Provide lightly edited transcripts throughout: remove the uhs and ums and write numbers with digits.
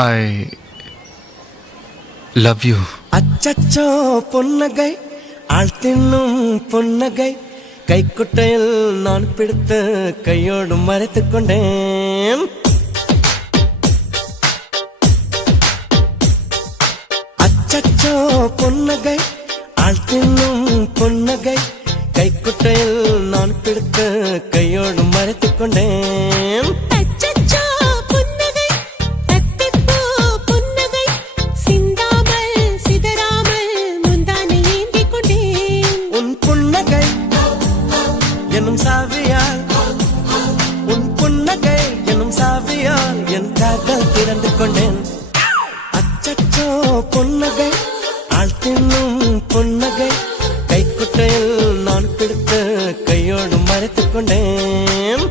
I love you. அச்சச்சோ பொன்னகை ஆள் தின்னும் பொன்னகை கைக்குட்டையில் நான் பிடித்து கையோடு மறைத்துக் கொண்டேன். அச்சச்சோ பொன்னகை ஆள் தின்னும் பொன்னகை கைக்குட்டையில் நான் பிடித்து கையோடு மறைத்துக் கொண்டேன். எனும் சாவியால் உன் புன்னகை எனும் சாவியால் என் காதல் திறந்து கொண்டேன். அச்சச்சோ பொன்னகை ஆள் தின்னும் பொன்னகை கைக்குட்டையில் நான் பிடித்து கையோடு மறைத்துக் கொண்டேன்.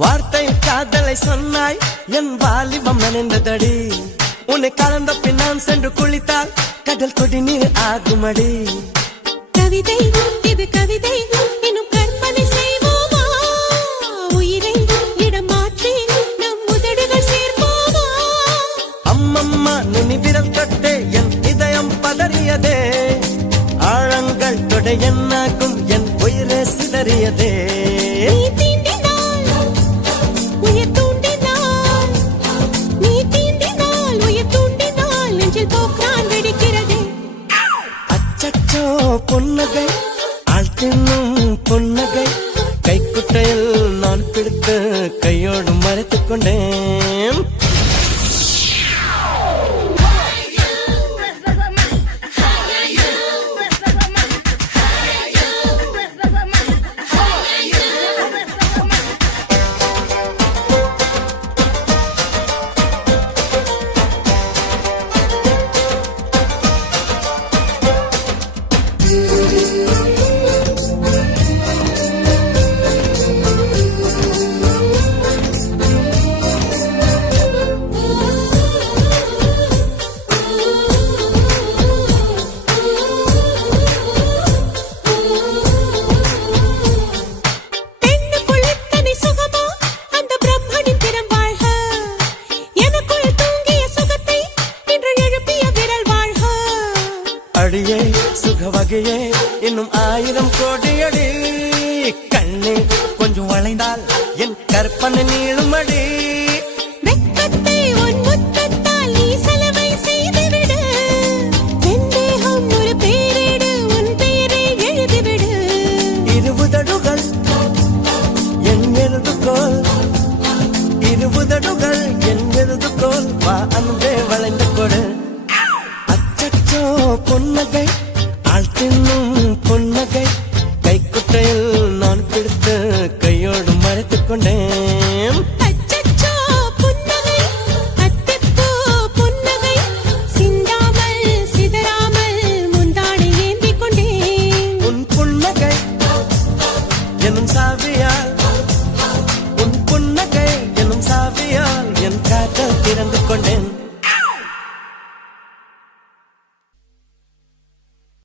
வார்த்தை காதலை சொன்னாய் என் வாலிபம் நனைந்ததடி. உன்னை கலந்த பின் நான் சென்று குளித்தால் கடல் கொடி நீர் ஆகுமடி. கவிதை இது கவிதை இன்னும் கற்பனை செய்வோமா? உயிரை இடம் மாற்றி நம் உதடுகள் சேர்ப்போமா? அம்மம்மா நுனி விரல் தொட்டே என் இதயம் பதறியதே. ஆழங்கள் தொடை என்னாகும் என் உயிரே சிதறியதே. பொன்னகை ஆள் தின்னும் பொன்னகை கைக்குட்டையில் நான் பிடித்து கையோடு மறைத்துக் கொண்டேன். அடியே சுக வகையே இன்னும் 1000 கோடியடி. கண்ணே கொஞ்சம் வளைந்தால் என் கற்பனை நீளுமடி. வெட்கத்தை உன் முத்தத்தால் நீ செலவை செய்துவிடு. எந்தேகம் ஒரு பேரிடு உன் பெயரை எழுதிவிடு. இருபுதடுகள் என் எழுதுகோல் இருபுதடுகள் என் எழுதுகோல் வா அன்பே வளைந்து கொடு. அச்சச்சோ பொன்னகை ஆள் தின்னும் பொன்னகை கைக்குட்டையில் நான் பிடித்து கையோடு மறைத்துக் கொண்டேன். அச்சச்சோ பொன்னகை அத்திப்பூ பொன்னகை சிந்தாமல் சிதறாமல் முந்தானை ஏந்திக் கொண்டேன். உன் புன்னகை எனும் சாவியால் உன் புன்னகை எனும் சாவியால் என் காதல் திறந்து கொண்டேன்.